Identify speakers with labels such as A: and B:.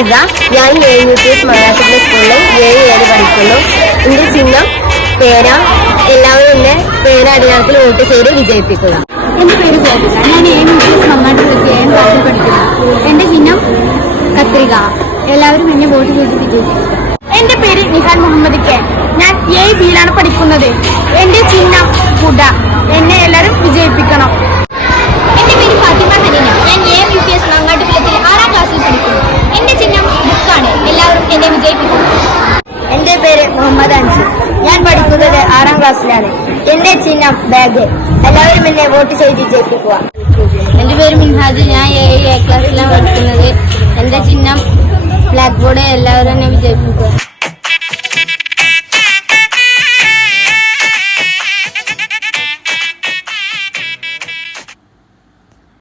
A: ഇത ഞാൻ A U P S മലയാളത്തിന്റെ സ്കൂളിൽ ഏഴ് ഏഴ് പഠിക്കുന്നു. എന്റെ ചിഹ്നം പേര. എല്ലാവരും എന്നെ പേര അടയാളത്തിൽ വോട്ട് ചെയ്ത് വിജയിപ്പിക്കുക.
B: എന്റെ പേര് ഞാൻ എ യു പി എസ് മലയാളത്തിൽ ഏഴ് ക്ലാസ്സിൽ പഠിക്കുന്നു എന്റെ ചിഹ്നം കത്രിക. എല്ലാവരും എന്നെ വോട്ട് ചെയ്ത് വിജയിപ്പിക്കുക. എന്റെ പേര് നിഹാൻ മുഹമ്മദ് കെ. ഞാൻ എ ബിയിലാണ് പഠിക്കുന്നത്. എന്റെ ചിഹ്നം കുട എന്നെ എല്ലാവരും വിജയിപ്പിക്കും എന്നെ വിജയിപ്പിക്കും.
C: എന്റെ പേര് മുഹമ്മദ് അൻസി. ഞാൻ പഠിക്കുന്നത് ആറാം ക്ലാസ്സിലാണ്. എന്റെ ചിഹ്നം ബാഗ്. എല്ലാവരും എന്നെ വോട്ട് ചെയ്ത് ജയിപ്പിക്കുക.
D: എന്റെ പേര് മിൻഹാജ്. ഞാൻ ഏഴ് എ ക്ലാസ്സിലാണ് പഠിക്കുന്നത്. എന്റെ ചിഹ്നം ബ്ലാക്ക് ബോർഡ് എല്ലാവരും എന്നെ വിജയിപ്പിക്കുക